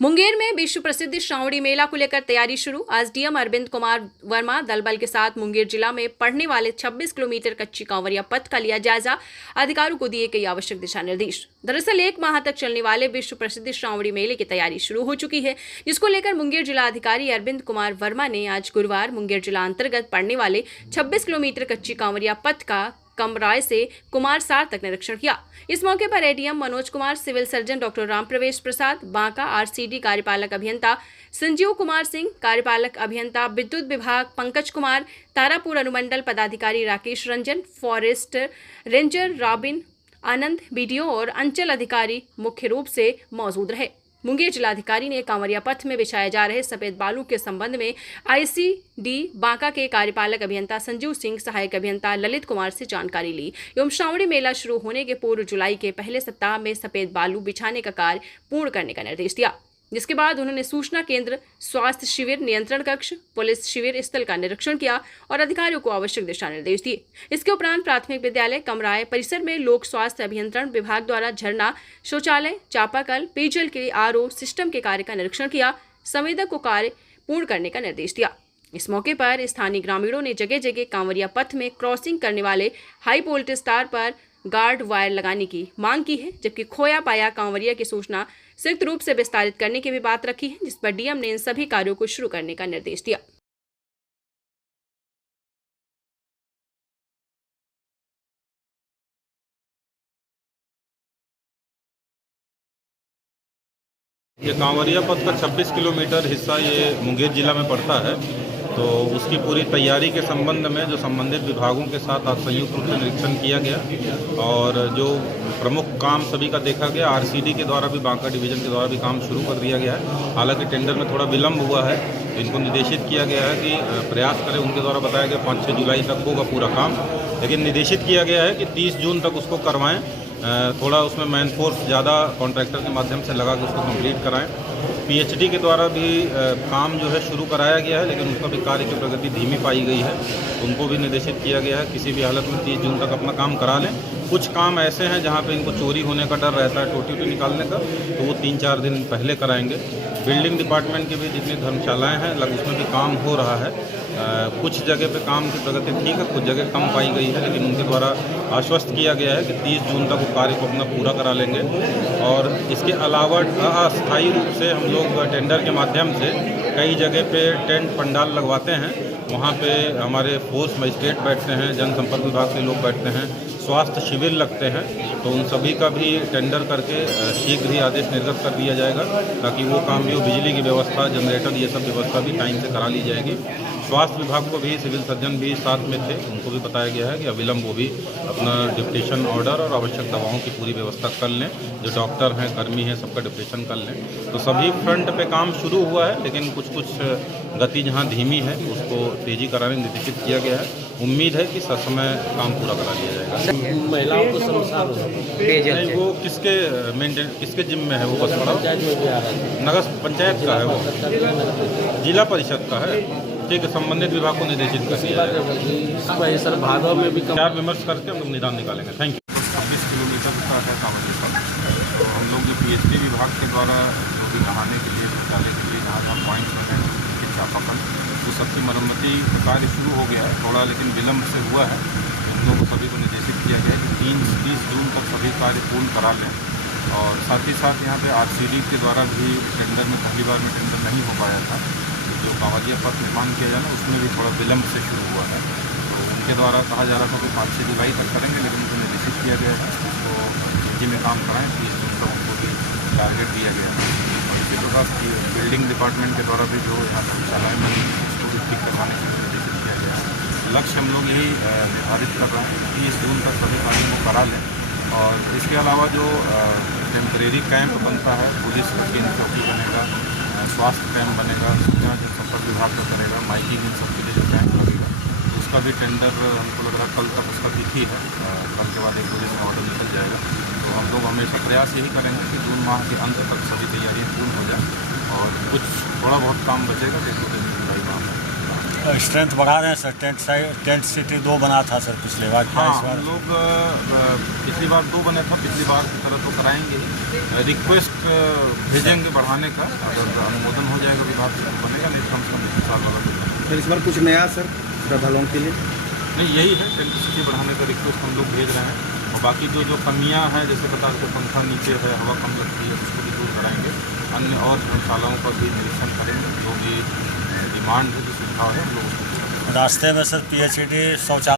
मुंगेर में विश्व प्रसिद्ध श्रावणी मेला को लेकर तैयारी शुरू। आज डीएम अरविंद कुमार वर्मा दल बल के साथ मुंगेर जिला में पड़ने वाले 26 किलोमीटर कच्ची कांवरिया पथ का लिया जायजा। अधिकारियों को दिए कई आवश्यक दिशा निर्देश। दरअसल 1 माह तक चलने वाले विश्व प्रसिद्ध श्रावणी मेले की तैयारी शुरू हो चुकी है, जिसको लेकर मुंगेर जिला अधिकारी अरविंद कुमार वर्मा ने आज गुरुवार मुंगेर जिला अंतर्गत पड़ने वाले 26 किलोमीटर कच्ची कांवरिया पथ का कमराय से कुमारसार तक निरीक्षण किया। इस मौके पर ADM Manoj Kumar, civil surgeon doctor Ram Pravesh Prasad, Banka RCD कार्यपालक अभियंता संजीव कुमार सिंह, कार्यपालक अभियंता विद्युत विभाग पंकज कुमार, तारापुर अनुमंडल पदाधिकारी Rakesh Ranjan, forest ranger Robin Anand, BDO और अंचल अधिकारी मुख्य रूप से मौजूद रहे। मुंगेर जिलाधिकारी ने कांवरिया पथ में बिछाए जा रहे सफेद बालू के संबंध में आईसीडी बांका के कार्यपालक अभियंता संजीव सिंह, सहायक अभियंता ललित कुमार से जानकारी ली एवं श्रावणी मेला शुरू होने के पूर्व जुलाई के पहले सप्ताह में सफेद बालू बिछाने का कार्य पूर्ण करने का निर्देश दिया। जिसके बाद उन्होंने सूचना केंद्र, स्वास्थ्य शिविर, नियंत्रण कक्ष, पुलिस शिविर स्थल का निरीक्षण किया और अधिकारियों को आवश्यक दिशा निर्देश दिए। इसके उपरांत प्राथमिक विद्यालय कमराय परिसर में लोक स्वास्थ्य अभियंत्रण विभाग द्वारा झरना, शौचालय, चापाकल, पेयजल के आरओ सिस्टम के कार्य का निरीक्षण किया। संवेदक को कार्य पूर्ण करने का निर्देश दिया। इस मौके पर स्थानीय ग्रामीणों ने जगह जगह कांवरिया पथ में क्रॉसिंग करने वाले हाई वोल्टेज तार पर गार्ड वायर लगाने की मांग की है, जबकि खोया पाया कांवरिया की सूचना संयुक्त रूप से विस्तारित करने की भी बात रखी है, जिस पर डीएम ने इन सभी कार्यों को शुरू करने का निर्देश दिया। ये कांवरिया पथ का 26 किलोमीटर हिस्सा ये मुंगेर जिला में पड़ता है, तो उसकी पूरी तैयारी के संबंध में जो संबंधित विभागों के साथ आज संयुक्त रूप से निरीक्षण किया गया और जो प्रमुख काम सभी का देखा गया। आरसीडी के द्वारा भी, बांका डिवीजन के द्वारा भी काम शुरू कर दिया गया है। हालांकि टेंडर में थोड़ा विलम्ब हुआ है, इनको निर्देशित किया गया है कि प्रयास करें। उनके द्वारा बताया गया 5-6 जुलाई तक होगा पूरा काम, लेकिन निर्देशित किया गया है कि 30 जून तक उसको करवाएं। थोड़ा उसमें मैन फोर्स ज़्यादा कॉन्ट्रैक्टर के माध्यम से लगा के उसको कंप्लीट कराएं। पीएचडी के द्वारा भी काम जो है शुरू कराया गया है, लेकिन उसका भी कार्य की प्रगति धीमी पाई गई है। उनको भी निर्देशित किया गया है किसी भी हालत में 30 जून तक अपना काम करा लें। कुछ काम ऐसे हैं जहाँ पे इनको चोरी होने का डर रहता है, टोटी वोटी निकालने का, तो वो 3-4 दिन पहले कराएंगे। बिल्डिंग डिपार्टमेंट की भी जितनी धर्मशालाएँ हैं उसमें भी काम हो रहा है। कुछ जगह पे काम की प्रगति ठीक है, कुछ जगह कम पाई गई है, लेकिन उनके द्वारा आश्वस्त किया गया है कि 30 जून तक वो कार्य को अपना पूरा करा लेंगे। और इसके अलावा अस्थायी रूप से हम लोग टेंडर के माध्यम से कई जगह पे टेंट पंडाल लगवाते हैं। वहाँ पे हमारे फोर्स मजिस्ट्रेट बैठते हैं, जनसंपर्क विभाग के लोग बैठते हैं, स्वास्थ्य शिविर लगते हैं, तो उन सभी का भी टेंडर करके शीघ्र ही आदेश निर्गत कर दिया जाएगा, ताकि वो काम भी हो। बिजली की व्यवस्था, जनरेटर, ये सब व्यवस्था भी टाइम से करा ली जाएगी। स्वास्थ्य विभाग को भी, सिविल सर्जन भी साथ में थे, उनको भी बताया गया है कि अविलंब वो भी अपना डिप्टेशन ऑर्डर और आवश्यक दवाओं की पूरी व्यवस्था कर लें। जो डॉक्टर हैं, कर्मी हैं, सबका डिप्टेशन कर लें। तो सभी फ्रंट पे काम शुरू हुआ है, लेकिन कुछ गति जहाँ धीमी है उसको तेज़ी कराने निर्देशित किया गया है। उम्मीद है कि ससमय काम पूरा करा लिया जाएगा। महिलाओं को समस्या वो किसके जिम्मे में है? वो बस पड़ा नगर पंचायत का है, वो जिला परिषद का है। ठीक है, संबंधित विभाग को निर्देशित कर दिया जाएगा। सर भादव में भी विचार विमर्श करके हम लोग निदान निकालेंगे। Thank you. 26 किलोमीटर का है कांवरिया पथ। तो हम लोग जो पीएचडी विभाग के द्वारा जो भी नहाने के लिए, शौचालय के लिए जहाँ पॉइंट बने हैं, चापाकल, तो सबकी मरम्मती का कार्य शुरू हो गया है। थोड़ा लेकिन विलम्ब से हुआ है। हम लोग को सभी को निर्देशित किया गया है कि 30 जून तक सभी कार्य पूर्ण करा लें। और साथ ही साथ यहाँ पे आरसीडी के द्वारा भी टेंडर में पहली बार में टेंडर नहीं हो पाया था, जो कांवरिया पथ निर्माण किया जाना उसमें भी थोड़ा विलम्ब से शुरू हुआ है। तो उनके द्वारा कहा जा रहा था कि 5-6 जुलाई तक करेंगे, लेकिन उनको निर्देशित किया गया है उसको तेजी में काम कराएँ। 30 जून तक उनको भी टारगेट दिया गया है। और इसी प्रकार बिल्डिंग डिपार्टमेंट के द्वारा भी जो यहाँ धर्मशालाएँ बनी उसको भी ठीक करवाने के लिए निर्देशित किया गया है। लक्ष्य हम लोग यही निर्धारित कर रहे हैं 30 जून तक सभी कार्यों को करा लें। और इसके अलावा जो टेम्परेरी कैंप बनता है, पुलिस का केंद्र चौकी बनेगा, स्वास्थ्य कैंप बनेगा, सूचना जनसंपर्क विभाग का करेगा, माइकिंग इन सब के लिए जो कैंप लगेगा उसका भी टेंडर हमको लग रहा है कल तक उसका तिथि है। कल के बाद 1 बजे में ऑर्डर निकल जाएगा। तो हम लोग हमेशा प्रयास यही करेंगे कि जून माह के अंत तक सभी तैयारियाँ पूर्ण हो जाए और कुछ थोड़ा बहुत काम बचेगा तो 1-2 दिन जुलाई माह में स्ट्रेंथ बढ़ा रहे हैं सर। टेंट सिटी 2 बना था सर पिछले बार, क्या हाँ, इस बार? हम लोग पिछली बार 2 बने था, पिछली बार की तरह तो कराएंगे ही। रिक्वेस्ट भेजेंगे बढ़ाने का, अगर अनुमोदन हो जाएगा विभाग से तो बनेगा, नहीं तो कम से कम 1 साल वाला तो सर इस बार कुछ नया सर श्रद्धालुओं के लिए? नहीं, यही है, टेंट सिटी बढ़ाने का रिक्वेस्ट हम लोग भेज रहे हैं। और बाकी जो कमियां हैं, जैसे बता रहे थे पंखा नीचे है, हवा कम लगती है, उसको भी दूर कराएंगे। अन्य और धर्मशालाओं का भी निरीक्षण करेंगे। जो भी डिमांड है, जो सुझाव है, हम लोग उसको रास्ते में सर PHED शौचालय